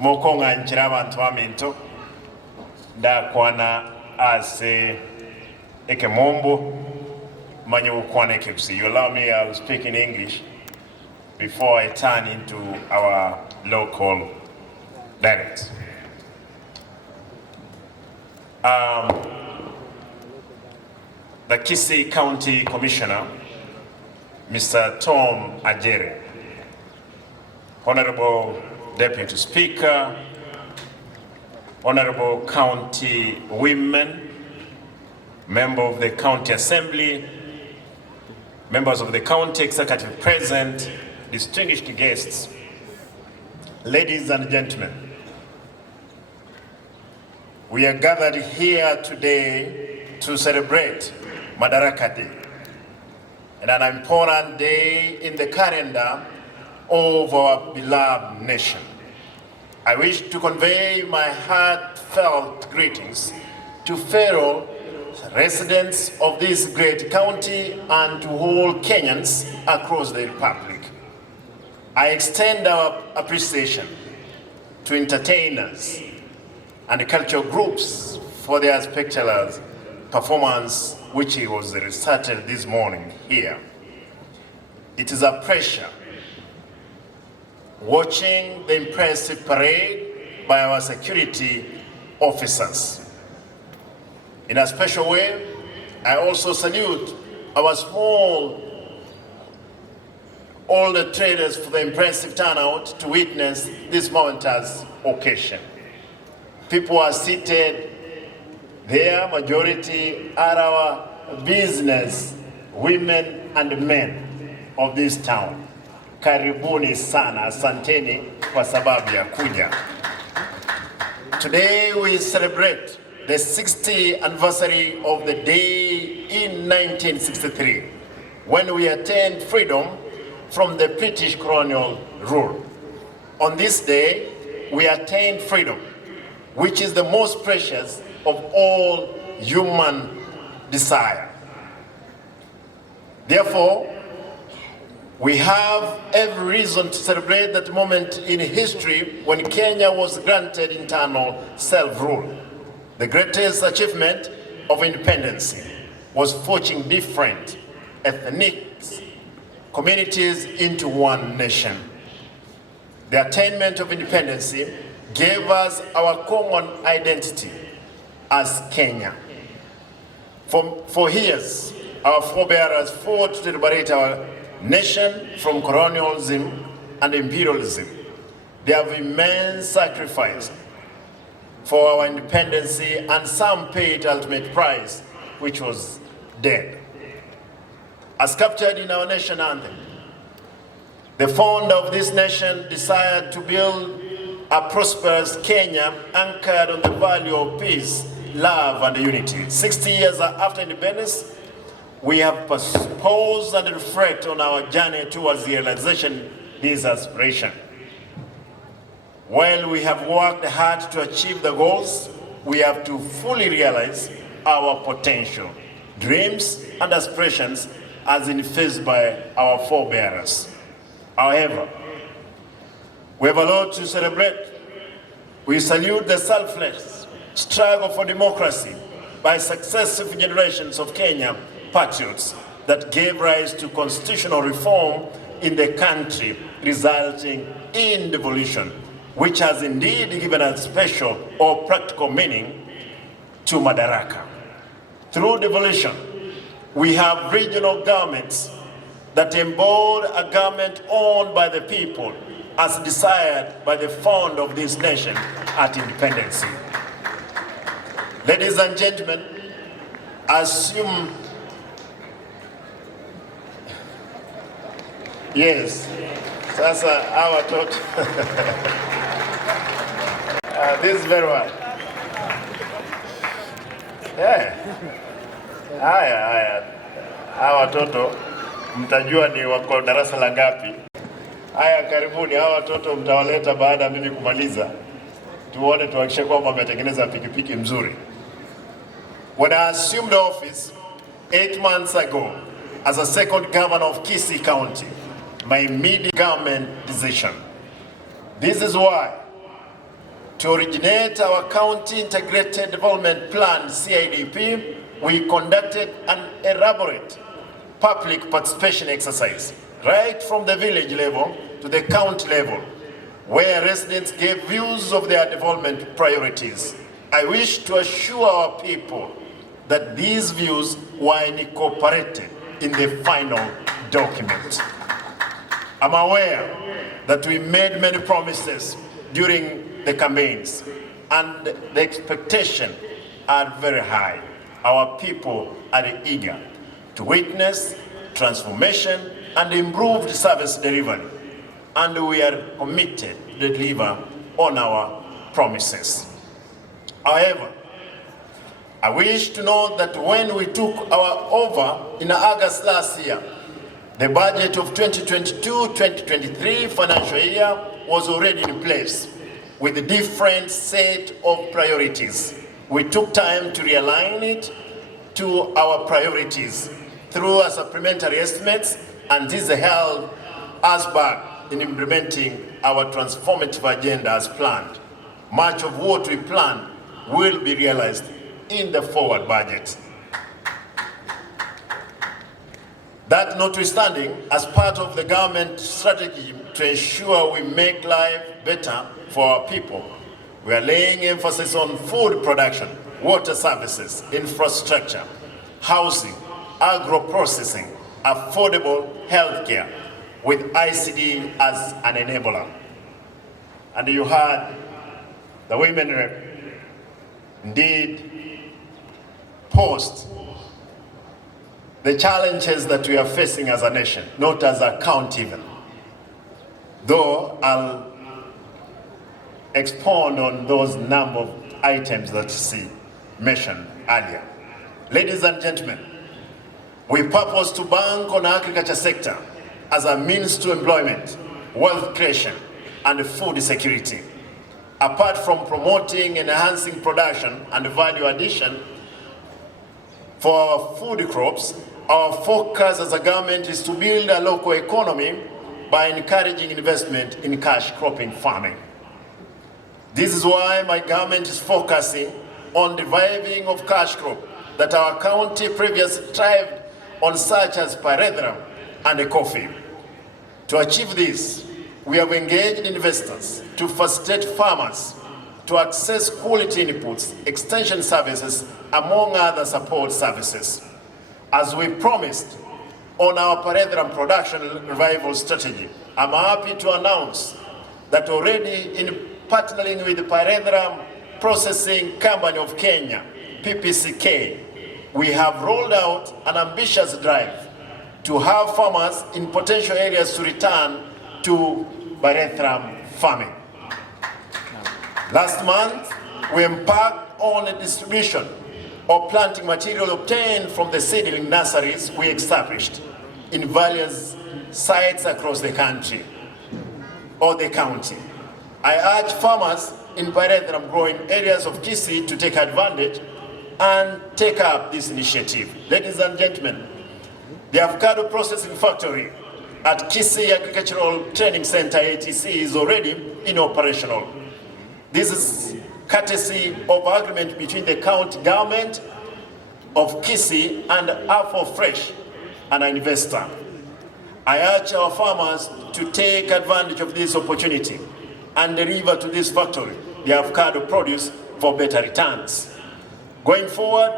mokonga nchira abantu aminto da kwana ase ekemombo manyi ukwana ekepsi. You allow me, I'll speak in English before I turn into our local dialect. The Kisii County Commissioner, Mr. Tom Ajere, Honorable Deputy Speaker, Honorable County Women, Member of the County Assembly, members of the County Executive present, distinguished guests, ladies and gentlemen, we are gathered here today to celebrate Madaraka Day, and an important day in the calendar of our beloved nation. I wish to convey my heartfelt greetings to fellow residents of this great county and to all Kenyans across the Republic. I extend our appreciation to entertainers and cultural groups for their spectacular performance, which was recited this morning here. It is a pleasure watching the impressive parade by our security officers. In a special way, I also salute our older traders for the impressive turnout to witness this momentous occasion. People are seated there, majority are our business women and men of this town. Karibuni sana, asanteni kwa sababu ya kuja. Today we celebrate the 60th anniversary of the day in 1963 when we attained freedom from the British colonial rule. On this day, we attained freedom, which is the most precious of all human desire. Therefore, we have every reason to celebrate that moment in history when Kenya was granted internal self-rule. The greatest achievement of independence was forging different ethnic communities into one nation. The attainment of independence gave us our common identity as Kenya. For years, our forebears fought to liberate our nation from colonialism and imperialism. They have immense sacrifice for our independence, and some paid ultimate price, which was death. As captured in our nation anthem, the founder of this nation desired to build a prosperous Kenya anchored on the value of peace, love, and unity. 60 years after independence, we have paused and reflect on our journey towards the realization of this aspiration. While we have worked hard to achieve the goals, we have to fully realize our potential, dreams, and aspirations as infused by our forebears. However, we have a lot to celebrate. We salute the selfless struggle for democracy by successive generations of Kenyan patriots that gave rise to constitutional reform in the country, resulting in devolution, which has indeed given a special or practical meaning to Madaraka. Through devolution, we have regional governments that embody a government owned by the people as desired by the founder of this nation at independence. Ladies and gentlemen, assume, yes, sasa our thought. This is very well. Yeah. Haya. Hawa watoto mtajua ni wako darasa la ngapi. Haya, karibuni. Hawa watoto mtawaleta baada ya mimi kumaliza. Tuone tuhakikishe kwamba wametengeneza pikipiki mzuri. When I assumed office 8 months ago as a second governor of Kisii County, my immediate government decision. This is why To originate our County Integrated Development Plan, CIDP, we conducted an elaborate public participation exercise, right from the village level to the county level, where residents gave views of their development priorities. I wish to assure our people that these views were incorporated in the final document. I'm aware that we made many promises during the campaigns, and the expectations are very high. Our people are eager to witness transformation and improved service delivery, and we are committed to deliver on our promises. However, I wish to note that when we took our over in August last year, the budget of 2022-2023 financial year was already in place with a different set of priorities. We took time to realign it to our priorities through our supplementary estimates, and this held us back in implementing our transformative agenda as planned. Much of what we planned will be realized in the forward budget. That notwithstanding, as part of the government strategy to ensure we make life better for our people, we are laying emphasis on food production, water services, infrastructure, housing, agro-processing, affordable healthcare, with ICT as an enabler. And you heard the women rep indeed post the challenges that we are facing as a nation, not as a county even. Though I'll expound on those number of items that you see mentioned earlier. Ladies and gentlemen, we purpose to bank on the agriculture sector as a means to employment, wealth creation, and food security. Apart from promoting and enhancing production and value addition for our food crops, our focus as a government is to build a local economy by encouraging investment in cash cropping farming. This is why my government is focusing on the reviving of cash crop that our county previously thrived on, such as pyrethrum and coffee. To achieve this, we have engaged investors to facilitate farmers to access quality inputs, extension services, among other support services. As we promised on our pyrethrum production revival strategy, I'm happy to announce that already in partnering with the Pyrethrum Processing Company of Kenya, PPCK, we have rolled out an ambitious drive to have farmers in potential areas to return to pyrethrum farming. Last month, we embarked on a distribution of planting material obtained from the seedling nurseries we established in various sites across the country or the county. I urge farmers in pyrethrum growing areas of Kisii to take advantage and take up this initiative. Ladies and gentlemen, the avocado processing factory at Kisii Agricultural Training Center, ATC, is already in operational. This is courtesy of agreement between the county government of Kisii and Afo Fresh, an investor. I urge our farmers to take advantage of this opportunity and deliver to this factory the avocado produce for better returns. Going forward,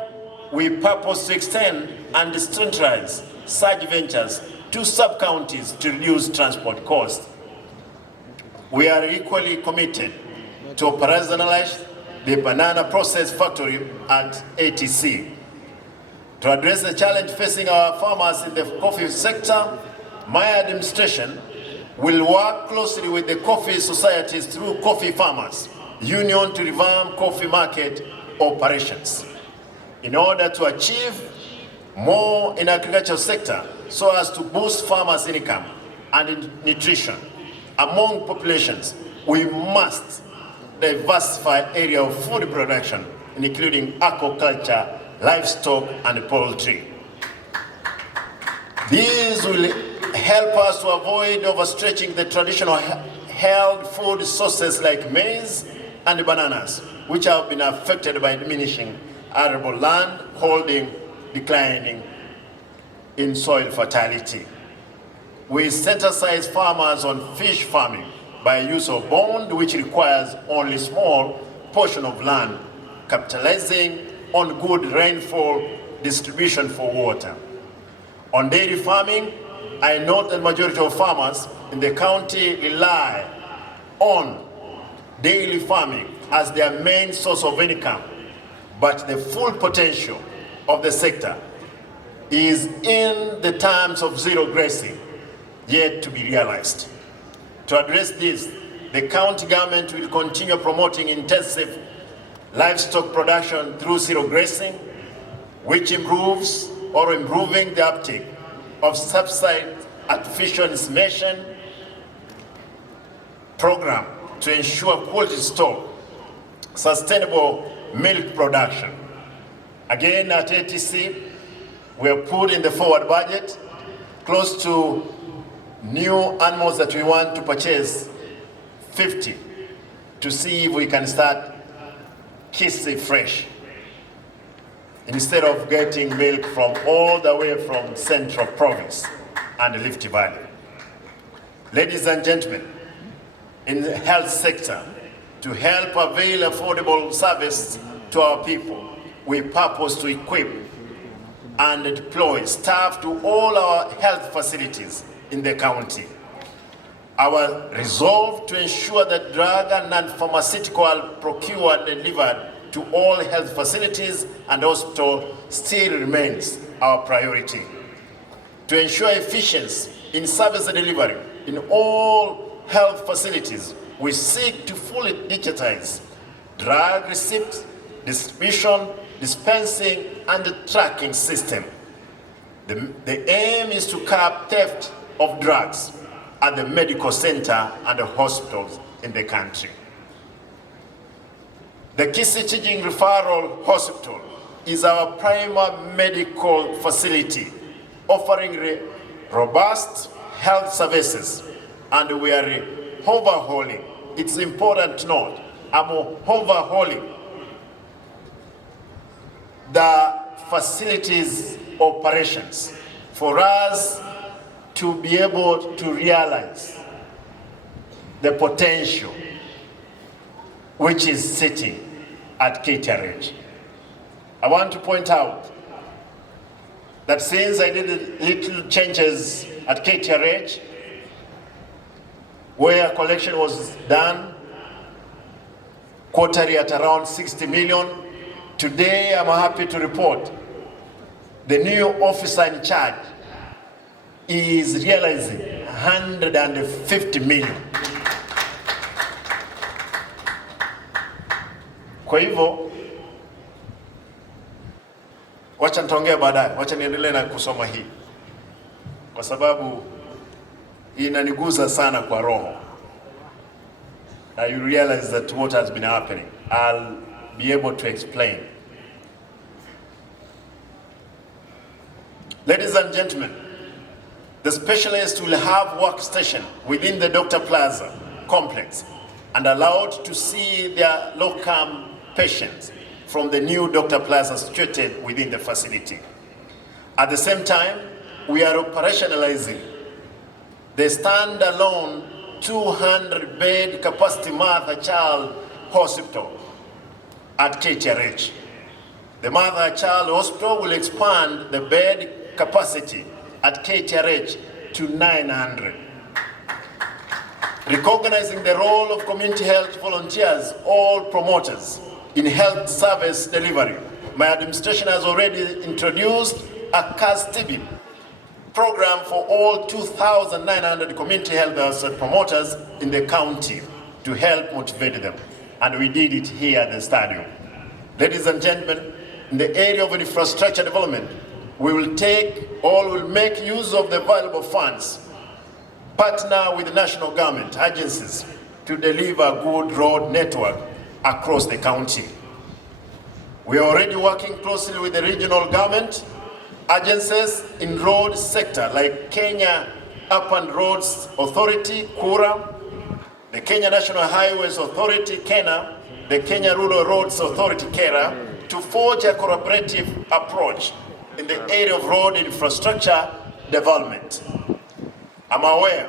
we purpose to extend and standardize such ventures to sub-counties to reduce transport costs. We are equally committed to operationalize the banana process factory at ATC. To address the challenge facing our farmers in the coffee sector, my administration will work closely with the coffee societies through Coffee Farmers Union to revamp coffee market operations in order to achieve more in agricultural sector so as to boost farmers' income and nutrition. Among populations, we must diversify area of food production, including aquaculture, livestock, and poultry. These will help us to avoid overstretching the traditional held food sources like maize, and bananas, which have been affected by diminishing arable land holding, declining in soil fertility. We sensitize farmers on fish farming by use of bond, which requires only small portion of land, capitalizing on good rainfall distribution for water. On dairy farming, I note that the majority of farmers in the county rely on dairy farming as their main source of income, but the full potential of the sector is in the terms of zero grazing yet to be realized. To address this, the county government will continue promoting intensive livestock production through zero grazing, which improves or improving the uptake of subsidized artificial insemination program to ensure quality stock, sustainable milk production. Again, at ATC, we have put in the forward budget close to new animals that we want to purchase 50 to see if we can start Kisi fresh instead of getting milk from all the way from Central Province and the Rift Valley. Ladies and gentlemen, in the health sector, to help avail affordable service to our people, we purpose to equip and deploy staff to all our health facilities in the county. Our resolve to ensure that drug and non-pharmaceutical are procured and delivered to all health facilities and hospitals still remains our priority. To ensure efficiency in service delivery in all health facilities, we seek to fully digitize drug receipt, distribution, dispensing, and the tracking system. The aim is to curb theft of drugs at the medical center and the hospitals in the country. The Kisi Teaching Referral Hospital is our primary medical facility offering robust health services, and we are overhauling. It's important to note, I'm overhauling the facilities operations for us to be able to realize the potential which is sitting at KTRH. I want to point out that since I did little changes at KTRH, where collection was done quarterly at around 60 million, today I'm happy to report the new officer in charge is realizing 150 million. Kwa hivyo, wacha nitaongea baadaye, wacha niendelee na kusoma hii, kwa sababu inaniguza sana kwa roho. You realize that what has been happening. I'll be able to explain. Ladies and gentlemen, the specialists will have workstation within the Dr. Plaza complex and allowed to see their local patients from the new Dr. Plaza situated within the facility. At the same time, we are operationalizing the standalone 200-bed capacity mother-child hospital at KTRH. The mother-child hospital will expand the bed capacity at KTRH to 900. Recognizing the role of community health volunteers, all promoters in health service delivery, my administration has already introduced a CASTIBI program for all 2,900 community health promoters in the county to help motivate them. And we did it here at the stadium. Ladies and gentlemen, in the area of infrastructure development, we will make use of the available funds, partner with the national government agencies to deliver a good road network across the county. We are already working closely with the regional government agencies in road sector like Kenya Urban Roads Authority, KURA, the Kenya National Highways Authority, KENA, the Kenya Rural Roads Authority, KERA, to forge a collaborative approach in the area of road infrastructure development. I'm aware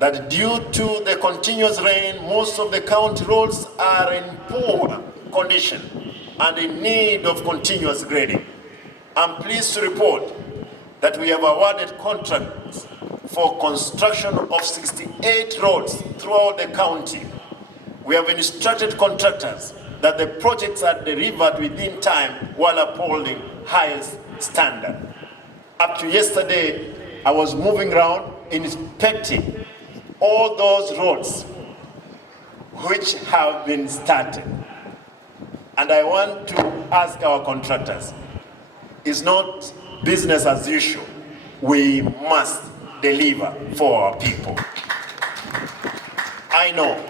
that due to the continuous rain, most of the county roads are in poor condition and in need of continuous grading. I'm pleased to report that we have awarded contracts for construction of 68 roads throughout the county. We have instructed contractors that the projects are delivered within time while upholding highest standard. Up to yesterday, I was moving around inspecting all those roads which have been started. And I want to ask our contractors, it's not business as usual. We must deliver for our people. I know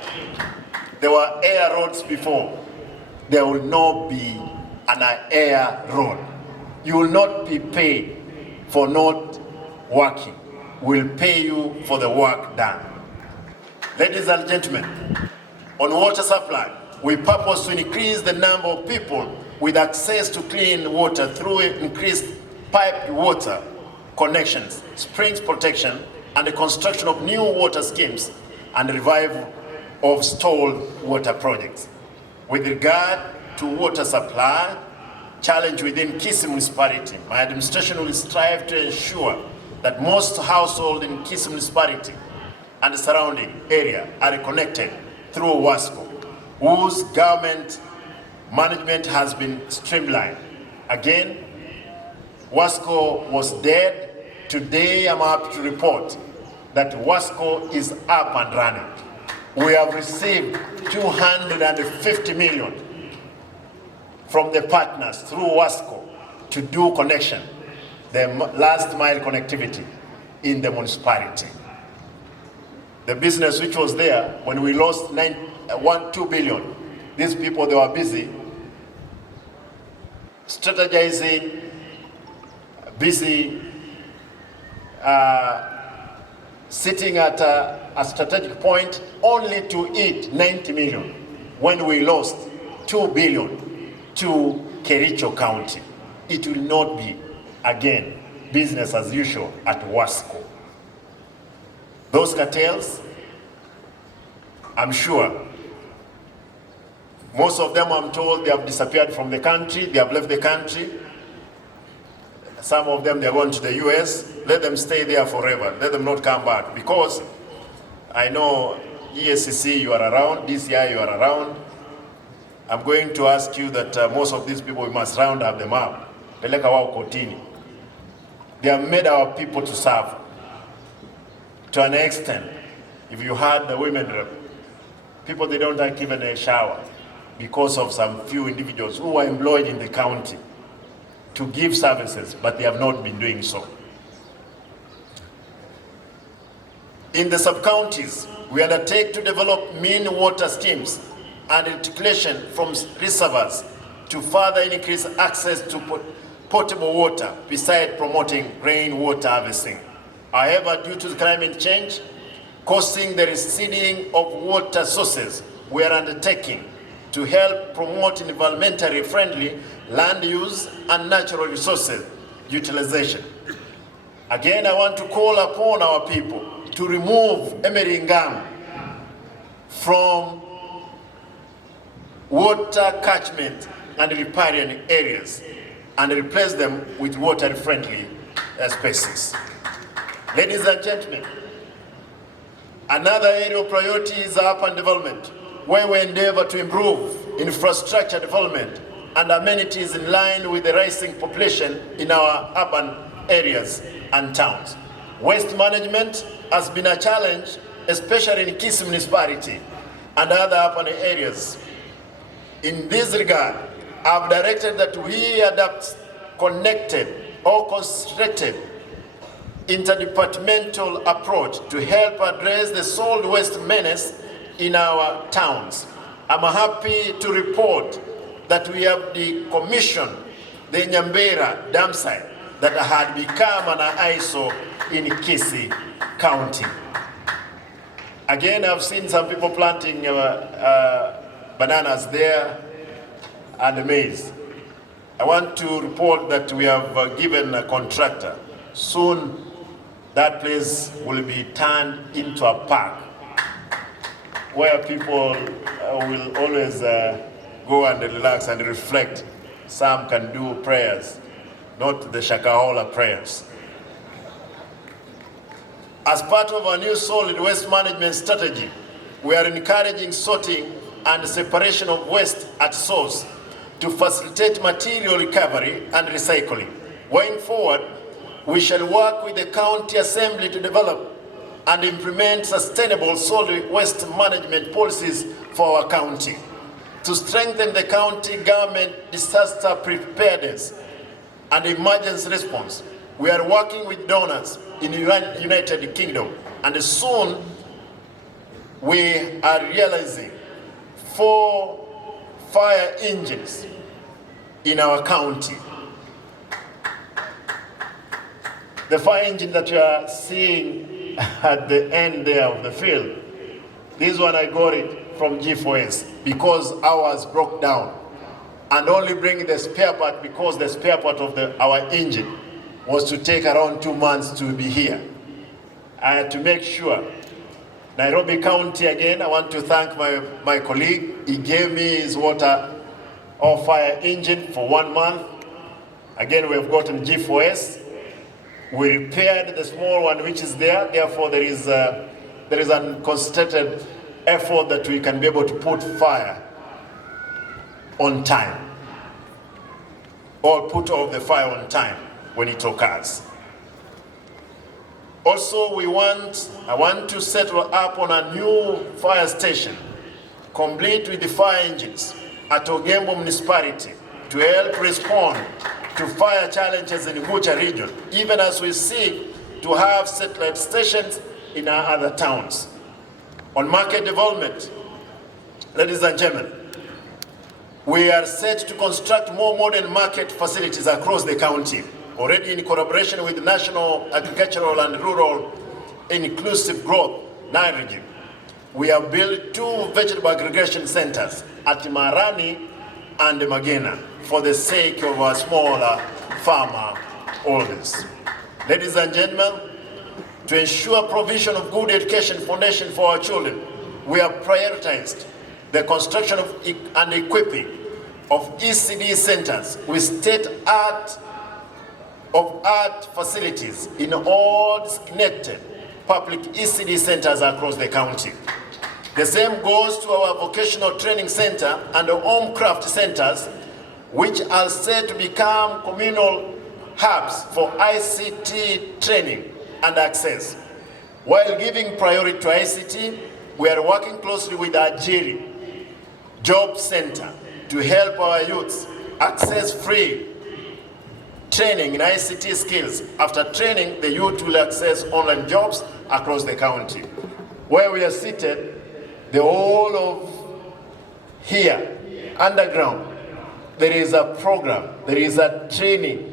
there were air roads before. There will not be an air road. You will not be paid for not working. We'll pay you for the work done. Ladies and gentlemen, on water supply, we purpose to increase the number of people with access to clean water through increased piped water connections, springs protection, and the construction of new water schemes and revival of stalled water projects. With regard to water supply challenge within Kisii municipality, my administration will strive to ensure that most households in Kisii municipality and the surrounding area are connected through WASCO, whose government management has been streamlined. Again, WASCO was dead. Today I'm happy to report that WASCO is up and running. We have received 250 million from the partners through WASCO to do connection, the last mile connectivity in the municipality. The business which was there when we lost 2 billion, these people, they were busy strategizing, busy sitting at a strategic point only to eat 90 million when we lost 2 billion to Kericho County. It will not be, again, business as usual at WASCO. Those cartels, I'm sure, most of them, I'm told, they have disappeared from the country, they have left the country. Some of them, they're going to the US. Let them stay there forever. Let them not come back. Because I know ESCC, you are around, DCI, you are around. I'm going to ask you that most of these people, we must round up them up. Peleka wao kotini. They have made our people to serve. To an extent, if you had the women rep, people, they don't like even a shower because of some few individuals who are employed in the county to give services, but they have not been doing so. In the sub-counties, we undertake to develop mean water schemes and articulation from reservoirs to further increase access to potable water, besides promoting rainwater harvesting. However, due to the climate change causing the receding of water sources, we are undertaking to help promote environmentally friendly land use and natural resources utilization. Again, I want to call upon our people to remove Emeringam from water catchment and riparian areas and replace them with water-friendly spaces. Ladies and gentlemen, another area of priority is urban development, where we endeavor to improve infrastructure development and amenities in line with the rising population in our urban areas and towns. Waste management has been a challenge, especially in Kisii municipality and other urban areas. In this regard, I've directed that we adopt connected or constructed interdepartmental approach to help address the solid waste menace in our towns. I'm happy to report that we have decommissioned the Nyambera dam site that had become an ISO in Kisii County. Again, I've seen some people planting bananas there and maize. I want to report that we have given a contractor. Soon, that place will be turned into a park where people will always go and relax and reflect. Some can do prayers, not the Shakahola prayers. As part of our new solid waste management strategy, we are encouraging sorting and separation of waste at source to facilitate material recovery and recycling. Going forward, we shall work with the County Assembly to develop and implement sustainable solid waste management policies for our county. To strengthen the county government disaster preparedness and emergency response, we are working with donors in the United Kingdom, and soon we are realizing 4 fire engines in our county. The fire engine that you are seeing at the end there of the field, this one I got it from G4S because ours broke down, and only bring the spare part because the spare part of our engine was to take around 2 months to be here. I had to make sure. Nairobi County, again, I want to thank my colleague. He gave me his water or fire engine for 1 month. Again, we have gotten G4S. We repaired the small one which is there. Therefore, there is a concentrated effort that we can be able to put fire on time, or put off the fire on time when it occurs. Also, I want to settle up on a new fire station, complete with the fire engines at Ogembo municipality to help respond to fire challenges in the Bucha region, even as we seek to have satellite stations in our other towns. On market development, ladies and gentlemen, we are set to construct more modern market facilities across the county. Already in collaboration with the National Agricultural and Rural Inclusive Growth, NAIRIGI, we have built 2 vegetable aggregation centers at Marani and Magena for the sake of our smaller farmer owners. Ladies and gentlemen, to ensure provision of good education foundation for our children, we have prioritized the construction of and equipping of ECD centers with state-of-art facilities in all designated public ECD centers across the county. The same goes to our vocational training center and the home craft centers, which are set to become communal hubs for ICT training and access. While giving priority to ICT, we are working closely with Ajiri Job Center to help our youths access free training in ICT skills. After training, the youth will access online jobs across the county. Where we are seated, the whole of here, underground, there is a program, there is a training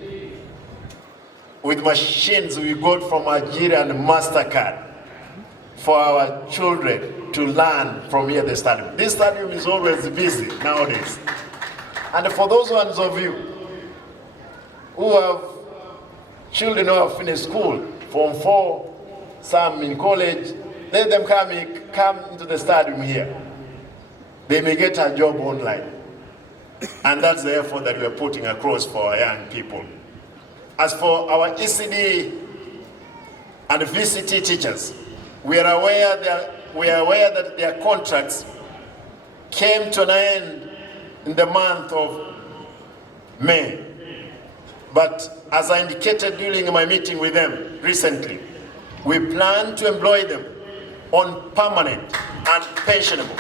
with machines we got from Nigeria and MasterCard for our children to learn from here, the stadium. This stadium is always busy nowadays. And for those ones of you who have children who have finished school, Form 4, some in college, let them come into the stadium here. They may get a job online. And that's the effort that we are putting across for our young people. As for our ECD and VCT teachers, we are aware that their contracts came to an end in the month of May. But as I indicated during my meeting with them recently, we plan to employ them on permanent and pensionable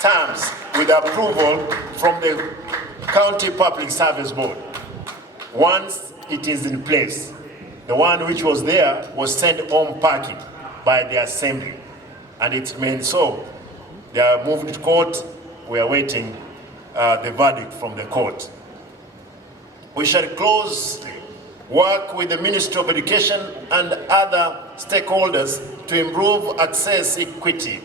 terms with approval from the County Public Service Board. Once it is in place, the one which was there was sent home packing by the Assembly, and it remains so. They are moved to court. We are waiting the verdict from the court. We shall closely work with the Ministry of Education and other stakeholders to improve access equity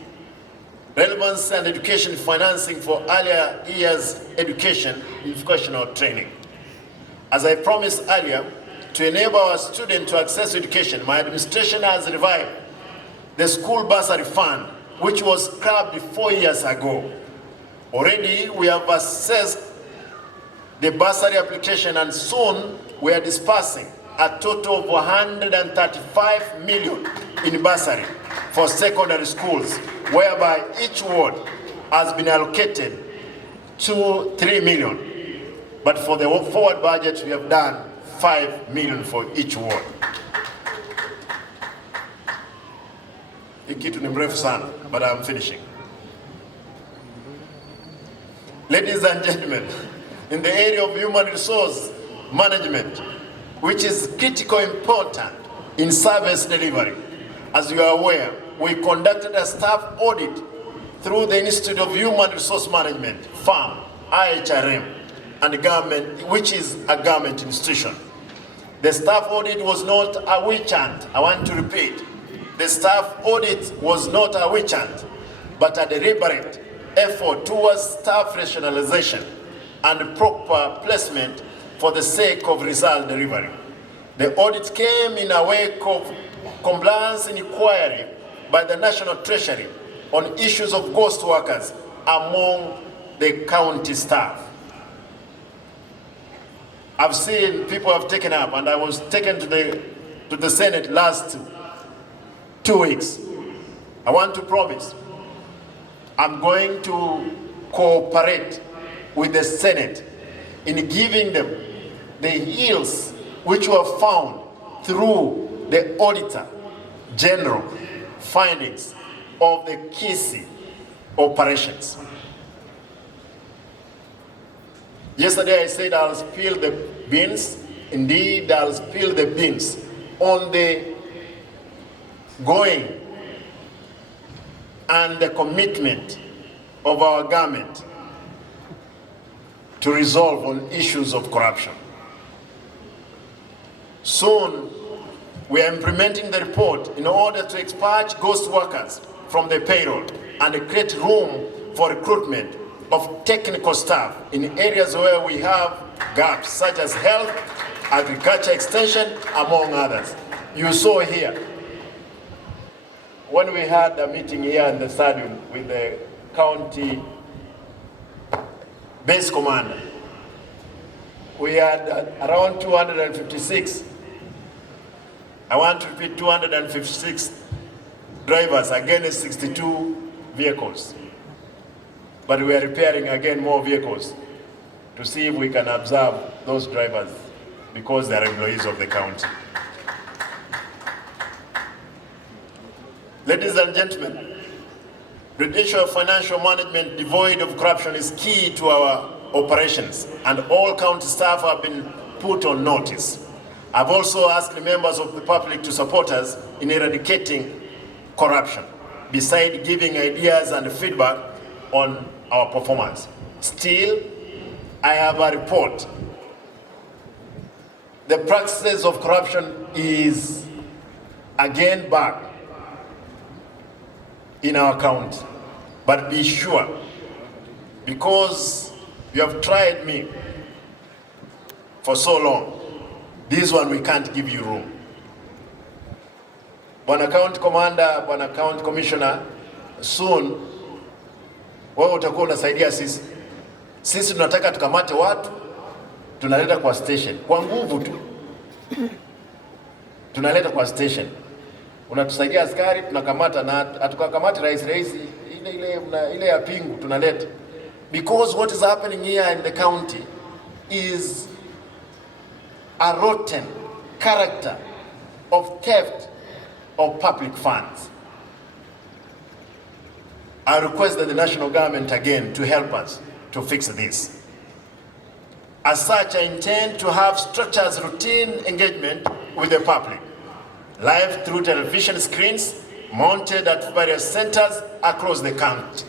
relevance and education financing for earlier years education and vocational training. As I promised earlier, to enable our students to access education, my administration has revived the school bursary fund, which was scrapped 4 years ago. Already we have assessed the bursary application, and soon we are dispersing a total of 135 million in bursary for secondary schools, whereby each ward has been allocated to 3 million. But for the forward budget, we have done 5 million for each ward. Hii kitu ni mrefu sana, but I'm finishing. Ladies and gentlemen, in the area of human resource management, which is critically important in service delivery, as you are aware, we conducted a staff audit through the Institute of Human Resource Management, FAM, IHRM, and government, which is a government institution. The staff audit was not a witch hunt. I want to repeat. The staff audit was not a witch hunt, but a deliberate effort towards staff rationalization and proper placement for the sake of result delivery. The audit came in a wake of compliance inquiry by the National Treasury on issues of ghost workers among the county staff. I've seen people have taken up, and I was taken to the Senate last 2 weeks. I want to promise I'm going to cooperate with the Senate in giving them the yields which were found through the Auditor General findings of the KISI operations. Yesterday I said I'll spill the beans. Indeed, I'll spill the beans on the going and the commitment of our government to resolve on issues of corruption. Soon, we are implementing the report in order to expurge ghost workers from the payroll and create room for recruitment of technical staff in areas where we have gaps, such as health, agriculture extension, among others. You saw here, when we had a meeting here in the stadium with the county base commander, we had around 256. I want to repeat, 256 drivers against 62 vehicles. But we are repairing again more vehicles to see if we can observe those drivers because they are employees of the county. Ladies and gentlemen, prudential financial management devoid of corruption is key to our operations, and all county staff have been put on notice. I've also asked the members of the public to support us in eradicating corruption, besides giving ideas and feedback on our performance. Still, I have a report. The practices of corruption is again back in our county. But be sure, because you have tried me for so long, this one we can't give you room. Bwana County Commander, Bwana County Commissioner, soon wewe utakuwa unasaidia sisi. Sisi tunataka tukamate watu, tunaleta kwa station. Kwa nguvu tu. Tunaleta kwa station. Unatusaidia askari, tunakamata, na hatukakamati rais ile ya pingu tunaleta. Because what is happening here in the county is a rotten character of theft of public funds. I request that the national government again to help us to fix this. As such, I intend to have structured routine engagement with the public, live through television screens mounted at various centers across the country,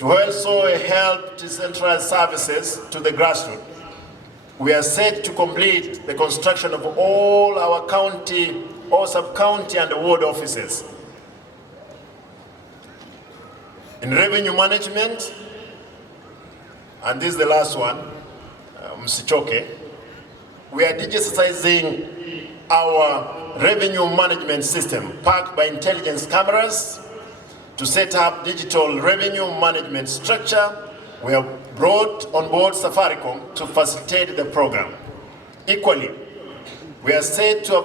to also help decentralize services to the grassroots. We are set to complete the construction of all our county or sub-county and ward offices. In revenue management, and this is the last one, msichoke, we are digitizing our revenue management system backed by intelligence cameras to set up digital revenue management structure. We have brought on board Safaricom to facilitate the program. Equally, we are set to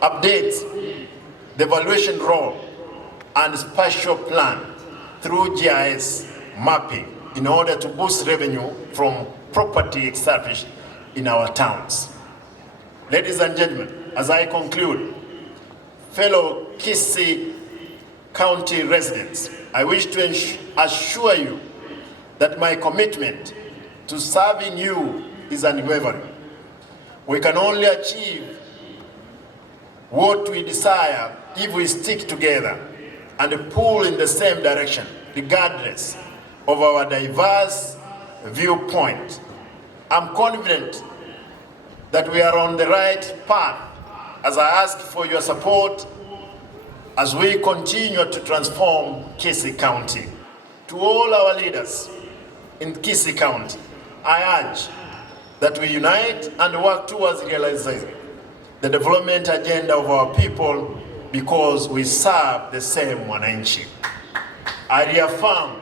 update the valuation role and spatial plan through GIS mapping in order to boost revenue from property established in our towns. Ladies and gentlemen, as I conclude, fellow Kisii County residents, I wish to assure you that my commitment to serving you is unwavering. We can only achieve what we desire if we stick together and pull in the same direction, regardless of our diverse viewpoint. I'm confident that we are on the right path as I ask for your support as we continue to transform Kisii County. To all our leaders in Kisii County, I urge that we unite and work towards realizing the development agenda of our people because we serve the same wananchi. I reaffirm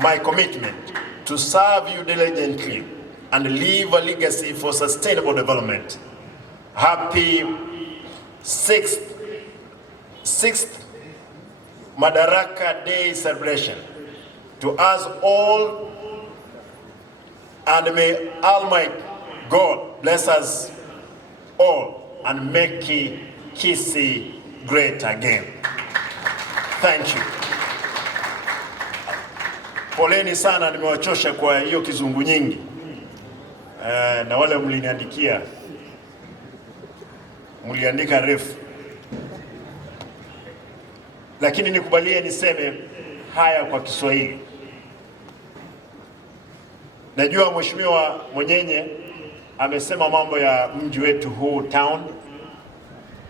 my commitment to serve you diligently and leave a legacy for sustainable development. Happy sixth Madaraka Day celebration to us all, and may Almighty God bless us all and make Kisii great again. Thank you. Poleni sana, nimewachosha kwa hiyo kizungu nyingi. Na wale mliniandikia, mliandika refu. Lakini nikubalie niseme haya kwa Kiswahili. Najua Mheshimiwa Mwenyenye amesema mambo ya mji wetu huu town,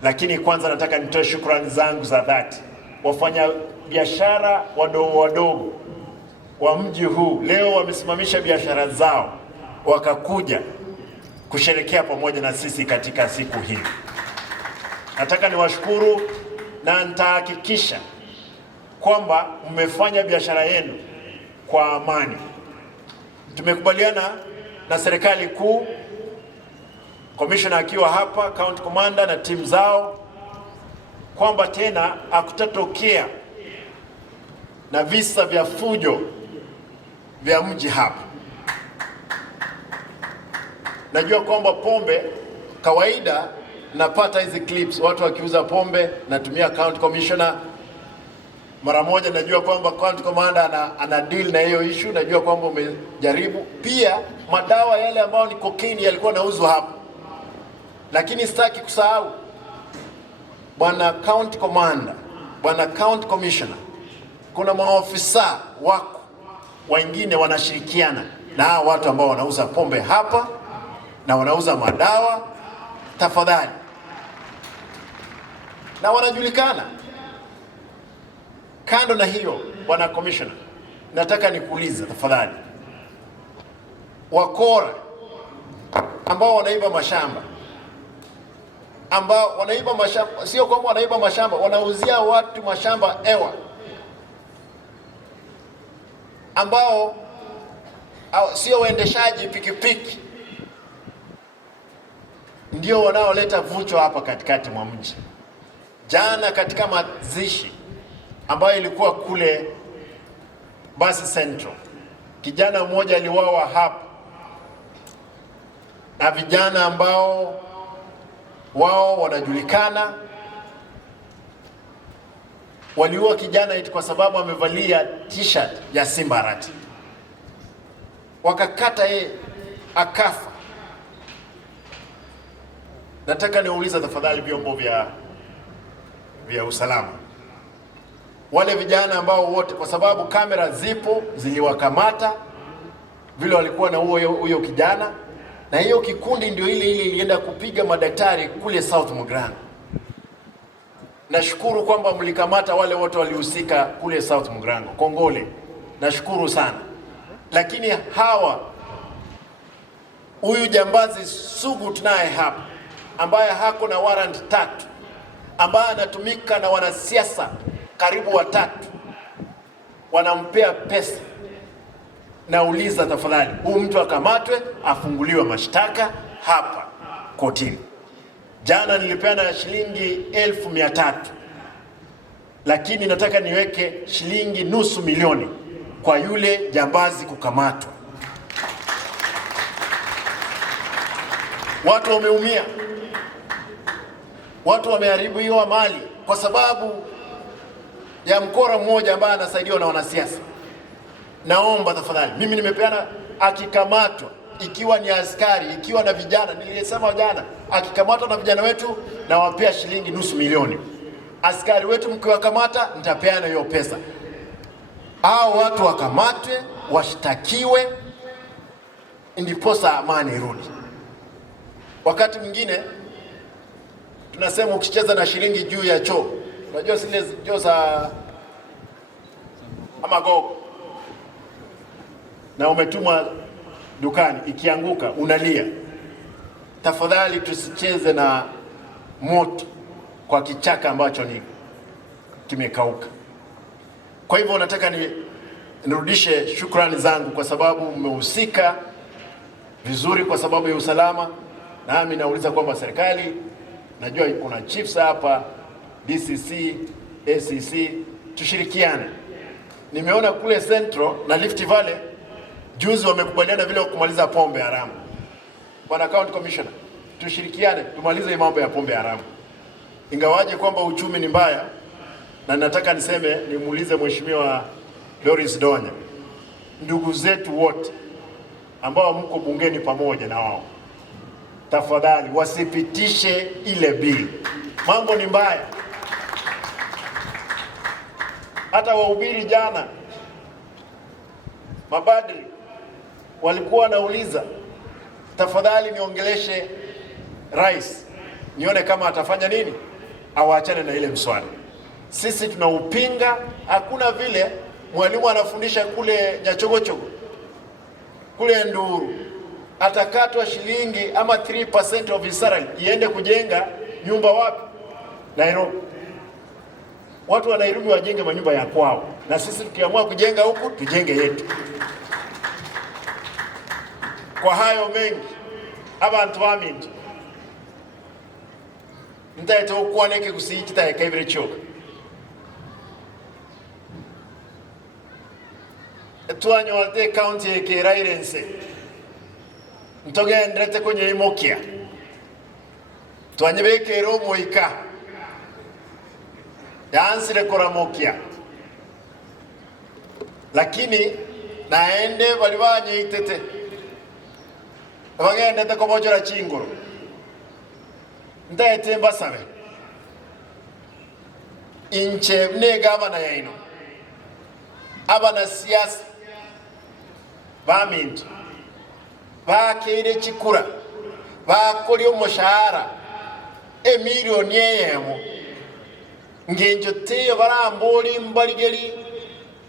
lakini kwanza nataka nitoe shukrani zangu za dhati wafanya biashara wadogo wa mji huu. Leo wamesimamisha biashara zao wakakuja kusherekea pamoja na sisi katika siku hii. Nataka niwashukuru na nitahakikisha kwamba mmefanya biashara yenu kwa amani. Tumekubaliana na serikali kuu, commissioner akiwa hapa, county commander na timu zao, kwamba tena hakutatokea na visa vya fujo vya mji hapa. Najua kwamba pombe kawaida napata hizi clips watu wakiuza pombe, natumia county commissioner mara moja. Najua kwamba county commander ana deal na hiyo issue. Najua kwamba umejaribu pia madawa yale ambayo ni cocaine yalikuwa nauzwa hapa, lakini sitaki kusahau bwana county commander, bwana county commissioner, kuna maofisa wako wengine wanashirikiana na hao watu ambao wanauza pombe hapa na wanauza madawa. Tafadhali, na wanajulikana. Kando na hiyo, bwana commissioner, nataka nikuulize tafadhali, wakora ambao wanaiba mashamba, ambao wanaiba mashamba, sio kwamba wanaiba mashamba, wanauzia watu mashamba ewa, ambao sio waendeshaji pikipiki, ndio wanaoleta vucho hapa katikati mwa mji. Jana katika mazishi ambayo ilikuwa kule Basi Central, kijana mmoja aliuawa hapa na vijana ambao wao wanajulikana. Waliua kijana eti kwa sababu amevalia t-shirt ya Simba Arati, wakakata yeye akafa. Nataka niulize tafadhali vyombo vya usalama, wale vijana ambao wote, kwa sababu kamera zipo ziliwakamata vile walikuwa na huyo kijana, na hiyo kikundi ndio ile ilienda kupiga madaktari kule South Mugirango. Nashukuru kwamba mlikamata wale wote walihusika kule South Mugirango. Kongole. nashukuru sana. Lakini hawa, huyu jambazi sugu tunaye hapa ambaye hako na warrant 3, ambaye anatumika na wanasiasa karibu 3, wanampea pesa. Nauliza tafadhali, huyu mtu akamatwe, afunguliwe mashtaka hapa kotini. Jana nilipeana shilingi 1,300, lakini nataka niweke shilingi nusu milioni kwa yule jambazi kukamatwa. Watu wameumia, watu wameharibiwa mali kwa sababu ya mkora mmoja ambaye anasaidiwa na wanasiasa. Naomba tafadhali, mimi nimepeana, akikamatwa, ikiwa ni askari, ikiwa na vijana, nilisema jana, akikamatwa na vijana wetu na wapea shilingi nusu milioni. Askari wetu mkiwakamata, nitapeana hiyo pesa. Hao watu wakamatwe, washtakiwe, ndiposa amani irudi. Wakati mwingine tunasema ukicheza na shilingi juu ya choo, unajua zile choo za Amagogo, na umetumwa dukani, ikianguka unalia. Tafadhali tusicheze na moto kwa kichaka ambacho ni kimekauka. Kwa hivyo nataka nirudishe shukrani zangu kwa sababu mmehusika vizuri kwa sababu ya usalama. Nami nauliza kwamba serikali, najua kuna chiefs hapa, DCC, ACC, tushirikiane. Nimeona kule Central na Rift Valley juzi wamekubaliana vile kumaliza pombe haramu. Bwana County Commissioner, tushirikiane tumalize mambo ya pombe haramu. Ingawaje kwamba uchumi ni mbaya, na nataka nimuulize Mheshimiwa Doris Donya, ndugu zetu wote ambao mko bungeni pamoja na wao, tafadhali wasipitishe ile bili. Mambo ni mbaya. Hata wahubiri jana, mabadri walikuwa wanauliza, tafadhali niongeleshe rais, nione kama atafanya nini, awaachane na ile mswada. Sisi tunaupinga. Hakuna vile mwalimu anafundisha kule Nyachogochogo, kule Nduru, atakatwa shilingi ama 3% of his salary iende kujenga nyumba wapi? Nairobi. Watu wa Nairobi wajenge manyumba ya kwao, na sisi tukiamua kujenga huku tujenge yetu. Kwa hayo mengi abantu bamintu ntaite okwaneke kusiyikita ekebire choka etwanyolte county ekerayirense ntogendrete kwenye imokia twanyebekera omoika yansire koramokia, lakini naende bali banyeitete bagendete kobojora chingoro ndaete mbasabe inche mnega abana yaino abana siasa bamintu bakeire chikura bakori omushahara emilioni eyemo ngenjo teyo baramboli mbaligeri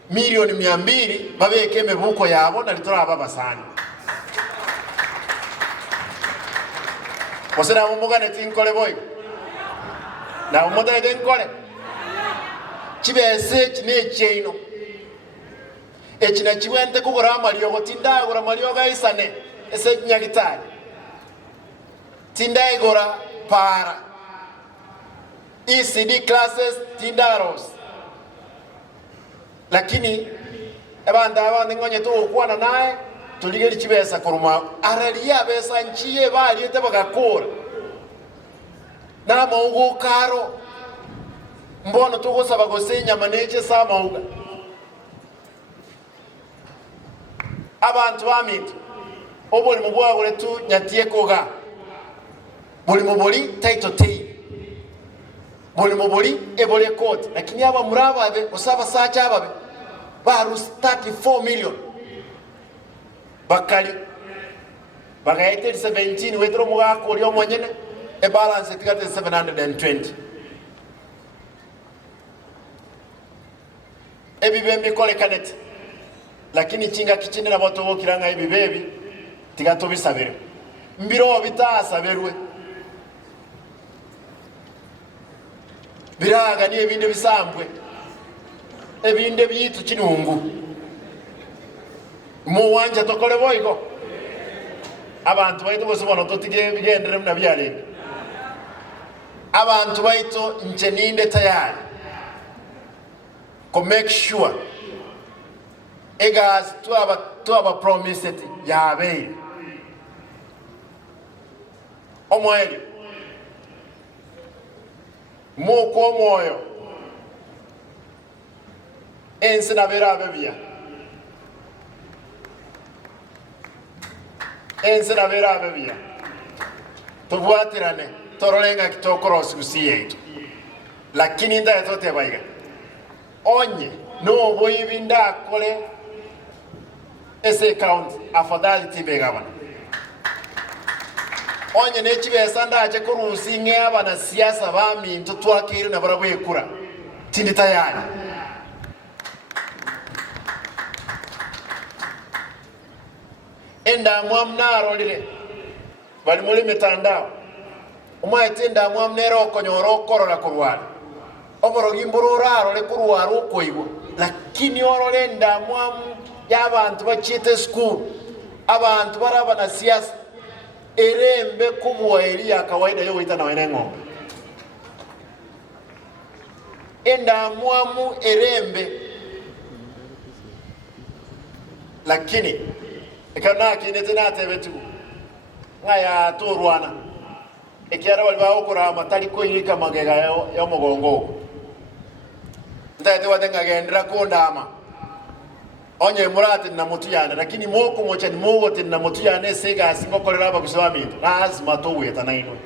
milioni 200 babeke emebuko yabo nalitora ababasani osera mumugane tinkole boy na umotane denkole chibese chine cheino echina chiwente kugora amaliogo tindagora malioga isane ese nyagitari tindagora para ECD classes tindaros, lakini abandi ngonye to okwana naye tuligeri chibesa kuruma aralia besa nchiye bali ete bagakora na maugo karo mbono tugosaba gosenya maneche sa mauga abantu bamintu oboli mubwagole tu nyatie koga boli muboli title tei boli muboli ebole court, lakini aba murababe osaba sacha ababe barus 34 million bakali bagaite 17 wetro mugako lyo monyene e balance tikate 720 ebibembi kole kanete lakini chinga kichine na boto bokiranga ibi bebi tigato bisabere mbiro bitasaberwe biraga ni ebinde bisambwe ebinde biyitu kinungu mu wanja tokole boyiko abantu baito bose bono totige bigendere muna byale abantu baito nche ninde tayari ko make sure egas tuaba promise it yabe omweli moko moyo ensi na berabe bia ensi na berabe bia tubuatirane torolenga kitokorosi kusiyetu lakini nda tote baiga onye no boyibinda kole ese count afadhali tibegabana onye nechibesa ndaje kurusinge abana siasa bami ntutwakire na barabwekura tindi tayari enda mwamnaro lile bali muri mitandao umwetenda mwamnero konyoro korora kurwara oborogi mbururaro le kurwara ukoigo lakini orolenda mwam y'abantu bachite school abantu baraba na siasa erembe kubwa eri ya kawaida yo wita na wenengo enda mwamu erembe lakini ekana kinete na tebetu ngaya turwana ekiara wali bawo kurama taliko yika magega yo mugongo ndate wadenga gendra kondama onye murati na mutuyana lakini moko mocha ni mogote na mutuyana sega asingo kolera aba kuswami lazima to weta na ino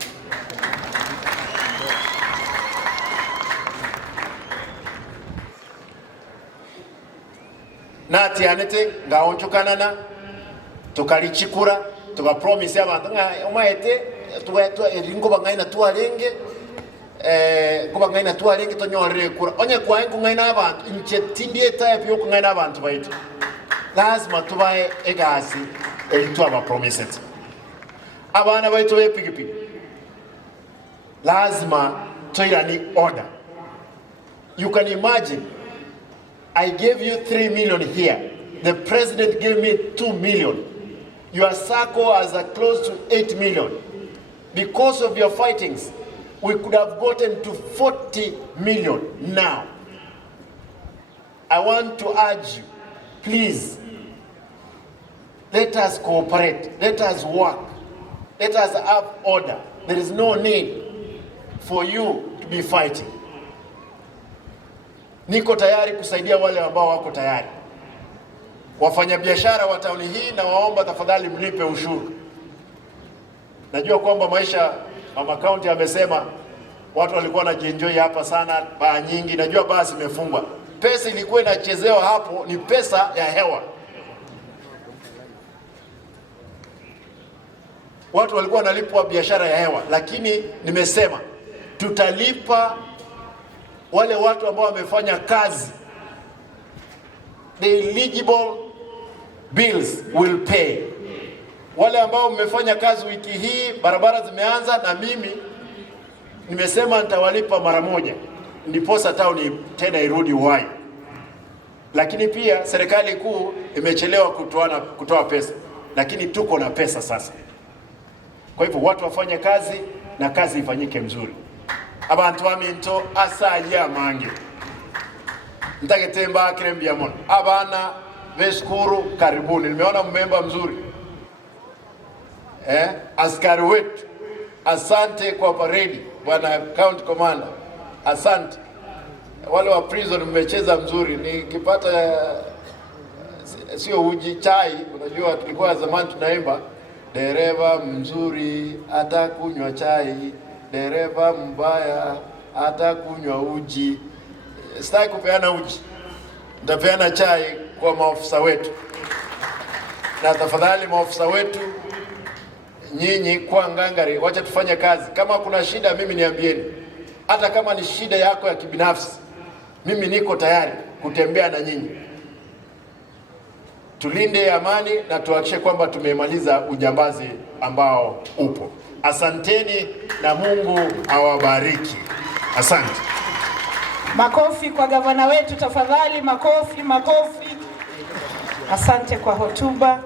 nati anete ngaonchukanana tukalichikura tukapromise abantu omaete tuwetu eringo bangaina tualenge kuba ngaina tualenge tonyorere kura onye kwaengu ngaina abantu inche tindie type yo ngaina abantu baitu lazima tubaye egasi elitu aba promises abana baitu bepigipigi lazima toirani order. You can imagine I gave you 3 million here, the president gave me 2 million, your circle has a close to 8 million. Because of your fightings, we could have gotten to 40 million now. I want to urge you, please, let us cooperate, let us work, let us have order. There is no need for you to be fighting. Niko tayari kusaidia wale ambao wako tayari. Wafanyabiashara wa tauni hii na waomba tafadhali mlipe ushuru. Najua kwamba maisha mama county amesema watu walikuwa wanajienjoy hapa sana, baa nyingi, najua basi imefungwa. Pesa ilikuwa inachezewa hapo ni pesa ya hewa. Watu walikuwa wanalipwa biashara ya hewa, lakini nimesema tutalipa wale watu ambao wamefanya kazi. The eligible bills will pay. Wale ambao mmefanya kazi wiki hii, barabara zimeanza na mimi nimesema nitawalipa mara moja. Ndiposa town tena irudi uhai. Lakini pia serikali kuu imechelewa kutoa pesa. Lakini tuko na pesa sasa. Kwa hivyo watu wafanye kazi na kazi ifanyike mzuri. Abantu baminto asaya mange. Ntagetemba kirembi ya mono. Abana beshukuru karibuni. Nimeona mmemba mzuri. Askari wetu. Asante kwa parade bwana county commander. Asante. Wale wa prison mmecheza mzuri. Nikipata sio uji chai, unajua tulikuwa zamani tunaimba dereva mzuri atakunywa chai, dereva mbaya atakunywa uji. Sitaki kupeana uji, nitapeana chai kwa maofisa wetu. Na tafadhali maofisa wetu, nyinyi kwa ngangari, wacha tufanye kazi. Kama kuna shida mimi niambieni. Hata kama ni shida yako ya kibinafsi, mimi niko tayari kutembea na nyinyi. tulinde amani na tuhakikishe kwamba tumemaliza ujambazi ambao upo. Asanteni na Mungu awabariki. Asante. Makofi kwa gavana wetu tafadhali, makofi, makofi. Asante kwa hotuba.